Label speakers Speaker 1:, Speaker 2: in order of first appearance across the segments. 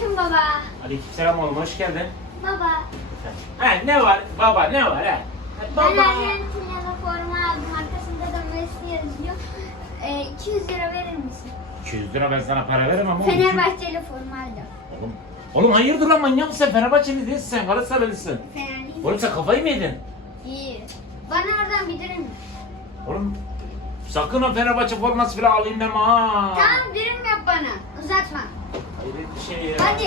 Speaker 1: Selamünaleyküm baba.
Speaker 2: Aleykümselam oğlum, hoş geldin.
Speaker 1: Baba.
Speaker 2: Ha, ne var baba, ne var ha?
Speaker 1: Ben
Speaker 2: Baba.
Speaker 1: Arjantin'e forma aldım. Arkasında da Messi yazıyor. 200 lira verir misin?
Speaker 2: 200 lira ben sana para veremem oğlum.
Speaker 1: Fenerbahçeli forma aldım.
Speaker 2: Oğlum hayırdır lan, manyak mısın? Sen Fenerbahçeli değilsin, sen Galatasaraylısın.
Speaker 1: Fenerliyim.
Speaker 2: Oğlum sen kafayı mı yedin?
Speaker 1: İyi. Bana oradan bildirim.
Speaker 2: Oğlum sakın o Fenerbahçe forması bile alayım deme ha.
Speaker 1: Tamam birim yap bana. Uzatma.
Speaker 2: Hayret bir şey ya.
Speaker 1: Hadi.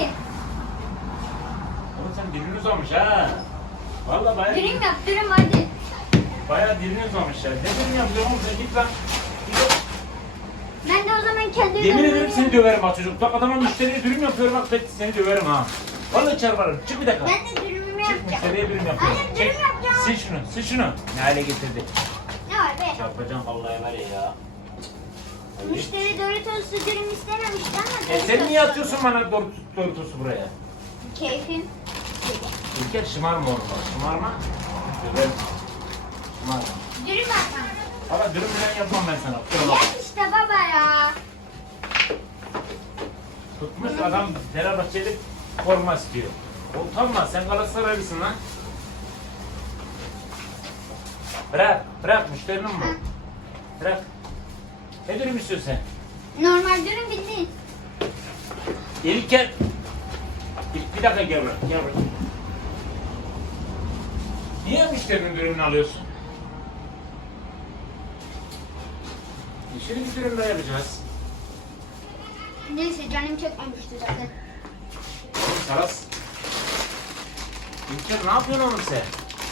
Speaker 2: Oğlum sen dilin uzamış ha. Vallahi bayağı,
Speaker 1: Birim yap birim hadi.
Speaker 2: bayağı dilin uzamış ya. Ne dilin yapıyorsun oğlum sen, git lan. Git.
Speaker 1: Ben de o zaman kendi
Speaker 2: Yemin ederim seni döverim ha çocuk. Bak adama müşteriye dürüm yapıyorum, bak seni döverim ha. Vallahi çarparım. Çık bir dakika.
Speaker 1: Ben de dürümümü
Speaker 2: Çık,
Speaker 1: yapacağım.
Speaker 2: müşteriye dürüm yapıyorum.
Speaker 1: Hayır, dürüm
Speaker 2: Çek.
Speaker 1: yapacağım.
Speaker 2: Sil şunu, sil şunu. Ne hale getirdi?
Speaker 1: Ne var be?
Speaker 2: Çarpacağım vallahi var ya.
Speaker 1: Müşteri Doritos'lu dürüm istememişti ama
Speaker 2: Sen niye atıyorsun bana Doritos'u buraya?
Speaker 1: Keyfim.
Speaker 2: İlker şımarma oğlum bak, şımarma. Döverim. Şımarma.
Speaker 1: Dürüm yapmam.
Speaker 2: Valla dürüm falan yapmam ben sana. Kusura bakma.
Speaker 1: Yap işte baba ya.
Speaker 2: Tutmuş adam Fenerbahçeli forma istiyor. Utanma, sen Galatasaraylısın lan. Bırak müşterinin mi bu? Bırak. Ne dürüm istiyorsun sen?
Speaker 1: Normal dürüm bitti.
Speaker 2: İlker. Bir dakika gel buraya, gel buraya. Niye müşterinin dürümünü alıyorsun? Şimdi bir dürüm daha yapacağız.
Speaker 1: Neyse canım çekmemişti zaten.
Speaker 2: Saras. İlker ne yapıyorsun oğlum sen?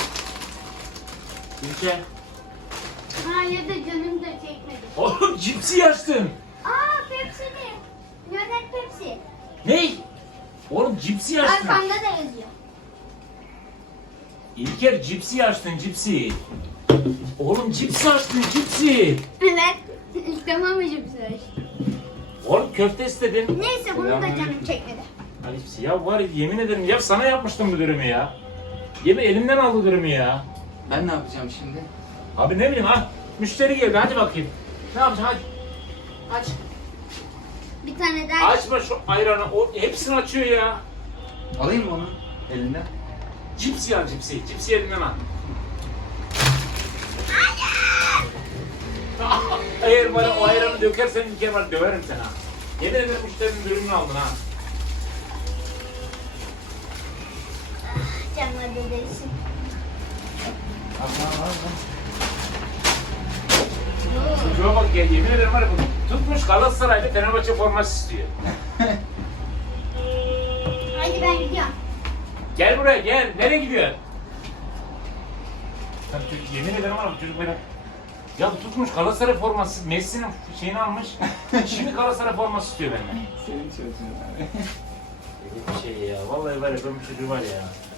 Speaker 2: İlker.
Speaker 1: Hayır da canım da çekmedi.
Speaker 2: Oğlum cipsi yaştın.
Speaker 1: Aa Pepsi de. Lionel Pepsi.
Speaker 2: Ne? Oğlum cipsi yaştın.
Speaker 1: Arkamda da yazıyor.
Speaker 2: İlker cipsi yaştın, cipsi. Oğlum cipsi açtın, cipsi.
Speaker 1: Evet. İstemem Pepsi.
Speaker 2: Oğlum köfte istedin.
Speaker 1: Neyse bunu da canım çekmedi.
Speaker 2: Ali cipsi ya, var ya, yemin ederim ya sana yapmıştım bu dürümü ya. Yemin elimden aldı dürümü ya.
Speaker 3: Ben ne yapacağım şimdi?
Speaker 2: Abi ne bileyim ha. Müşteri geldi, hadi bakayım. Ne yapacaksın, hadi. Aç.
Speaker 1: Bir tane daha.
Speaker 2: Açma şu ayranı, o hepsini açıyor ya.
Speaker 3: Alayım mı onu elinden?
Speaker 2: Cipsi al, cipsi. Cipsi elinden al. Eğer bana o ayranı dökersen bir kere var, döverim seni ha. Yemin ederim müşterinin dürümünü aldın ha.
Speaker 1: Canlar değilsin.
Speaker 2: Çocuğa bak ya, yemin ederim var ya, bu tutmuş Galatasaray'da Fenerbahçe forması istiyor.
Speaker 1: Hadi ben gidiyorum.
Speaker 2: Gel buraya gel, nereye gidiyorsun? Sen çocuk, yemin ederim var ya, bu çocuk böyle... Ya bu tutmuş Galatasaray forması, Messi'nin şeyini almış, şimdi Galatasaray forması istiyor benden.
Speaker 3: Senin çocuğun abi.
Speaker 2: Bir şey ya, vallahi var ya, ben bu çocuğu var ya.